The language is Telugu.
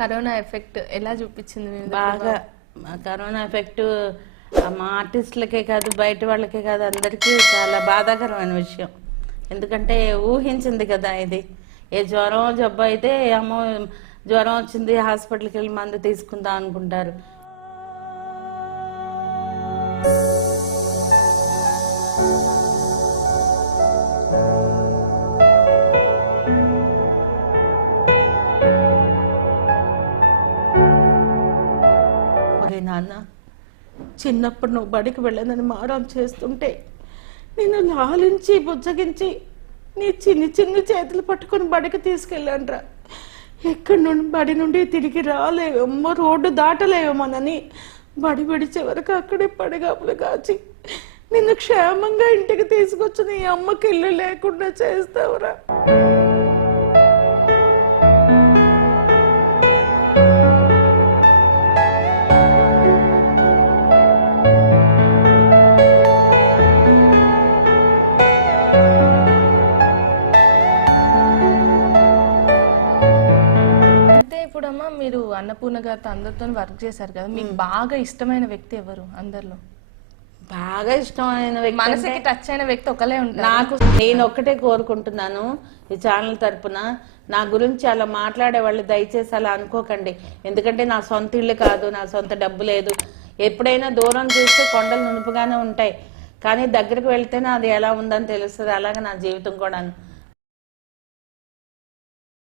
కరోనా ఎఫెక్ట్ ఎలా చూపించింది మీ మీద? బాగా కరోనా ఎఫెక్ట్ మా ఆర్టిస్టులకే కాదు, బయట వాళ్ళకే కాదు, అందరికీ చాలా బాధాకరమైన విషయం. ఎందుకంటే ఊహించింది కదా ఇది. ఏ జ్వరం జబ్బు అయితే అమ్మో జ్వరం వచ్చింది హాస్పిటల్కి వెళ్ళి మందు తీసుకుందాం అనుకుంటారు. ఒరే నాన్న, చిన్నప్పుడు నువ్వు బడికి వెళ్ళనని మారం చేస్తుంటే నేను లాలించి బుజ్జగించి నీ చిన్ని చిన్ని చేతులు పట్టుకొని బడికి తీసుకెళ్ళానురా. ఎక్కడి నుండి బడి నుండి తిరిగి రాలేవేమో, రోడ్డు దాటలేవేమోనని బడి విడిచే వరకు అక్కడే పడిగాపులు కాచి నిన్ను క్షేమంగా ఇంటికి తీసుకొచ్చి నీ అమ్మకి ఇల్లు లేకుండా చేస్తావురా. ఇప్పుడమ్మా మీరు అన్నపూర్ణ గారితో అందరితో వర్క్ చేశారు కదా, మీకు బాగా ఇష్టమైన వ్యక్తి ఎవరు అందరిలో? బాగా ఇష్టమైన వ్యక్తి మనసుకి టచ్ అయిన వ్యక్తి ఒకలే ఉంటారు. నాకు నేను ఒక్కటే కోరుకుంటున్నాను ఈ ఛానల్ తరపున, నా గురించి అలా మాట్లాడే వాళ్ళు దయచేసి అలా అనుకోకండి. ఎందుకంటే నా సొంత ఇల్లు కాదు, నా సొంత డబ్బు లేదు. ఎప్పుడైనా దూరం చూస్తే కొండలు నునుపుగానే ఉంటాయి, కానీ దగ్గరికి వెళ్తేనే అది ఎలా ఉందని తెలుస్తుంది. అలాగే నా జీవితం కూడాను.